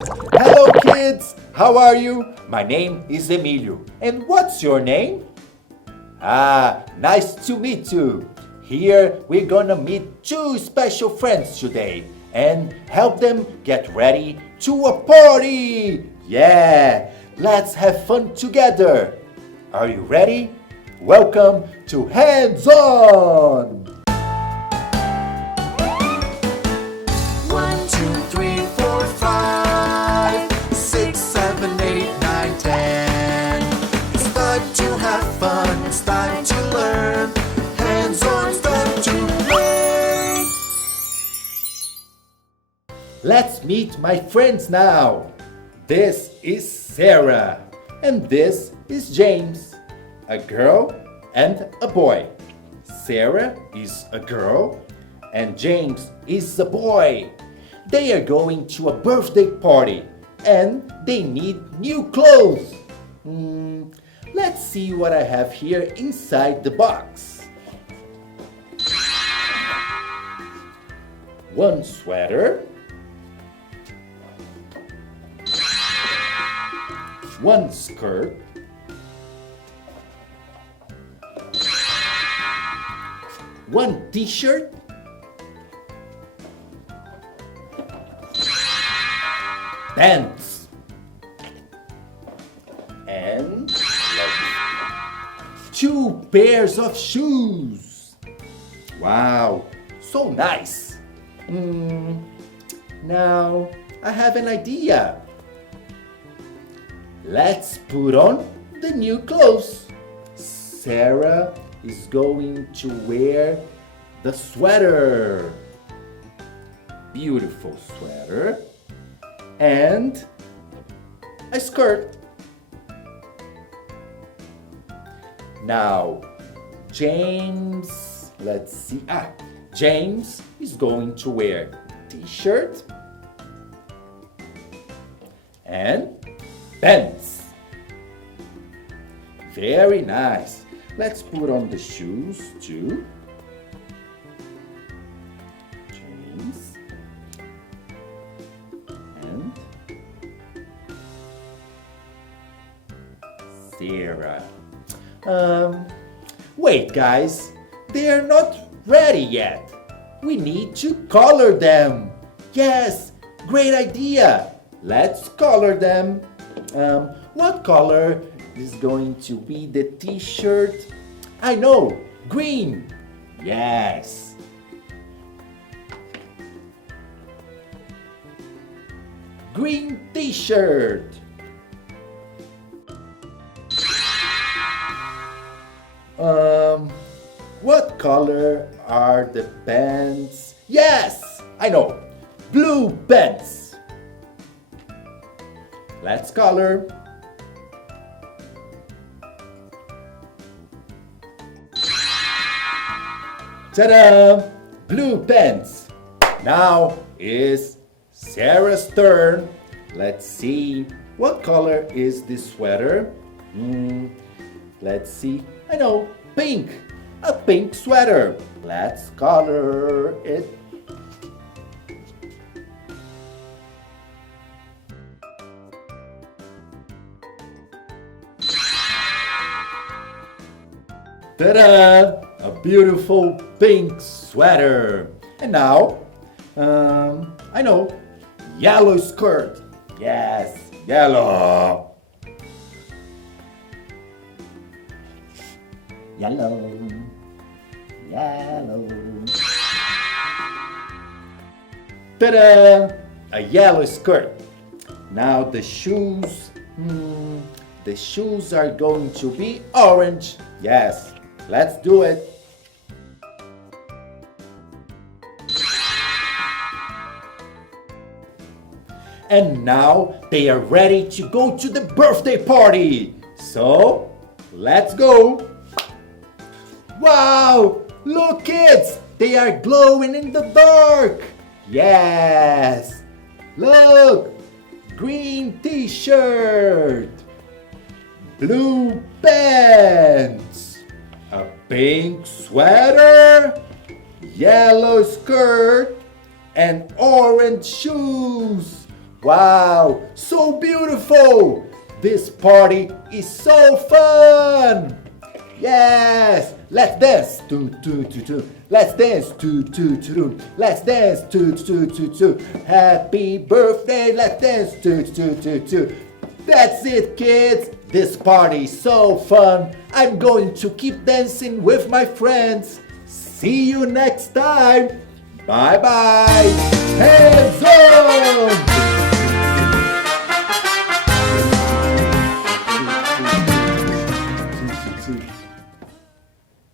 Hello kids, how are you? My name is Emilio. And what's your name? Nice to meet you. Here we're gonna meet two special friends today and help them get ready to a party. Yeah, let's have fun together. Are you ready? Welcome to Hands On! 1, 2, 3, 4, 5, 6, 7, 8, 9, 10. It's time to have fun, it's time to learn. Hands on, it's time to play. Let's meet my friends now. This is Sarah and this is James, a girl and a boy. Sarah is a girl and James is a boy. They are going to a birthday party and they need new clothes. Let's see what I have here inside the box. One sweater, one skirt, one t-shirt, pants, and two pairs of shoes. Wow, so nice. Now I have an idea. Let's put on the new clothes. Sarah is going to wear the sweater. Beautiful sweater. And a skirt. Now, James, let's see. James is going to wear t-shirt and pants. Very nice. Let's put on the shoes too. James. And Sarah. Wait guys, they're not ready yet. We need to color them. Yes, great idea. Let's color them. What color is going to be the t-shirt? I know, green. Yes. Green t-shirt. What color are the pants? Yes, I know, blue pants. Let's color. Ta-da! Blue pants. Now is Sarah's turn. Let's see. What color is this sweater? Let's see. I know, pink. A pink sweater. Let's color it. Ta-da! A beautiful pink sweater. And now, I know, yellow skirt. Yes, yellow. Yellow, yellow. Ta-da! A yellow skirt. Now the shoes. The shoes are going to be orange. Yes, let's do it. And now they are ready to go to the birthday party. So, let's go. Wow! Look kids! They are glowing in the dark! Yes! Look! Green t-shirt! Blue pants! A pink sweater! Yellow skirt! And orange shoes! Wow, so beautiful! This party is so fun! Yes, let's dance. Let's dance. Let's dance. Happy birthday. Let's dance. That's it, kids. This party is so fun. I'm going to keep dancing with my friends. See you next time. Bye bye. Hey.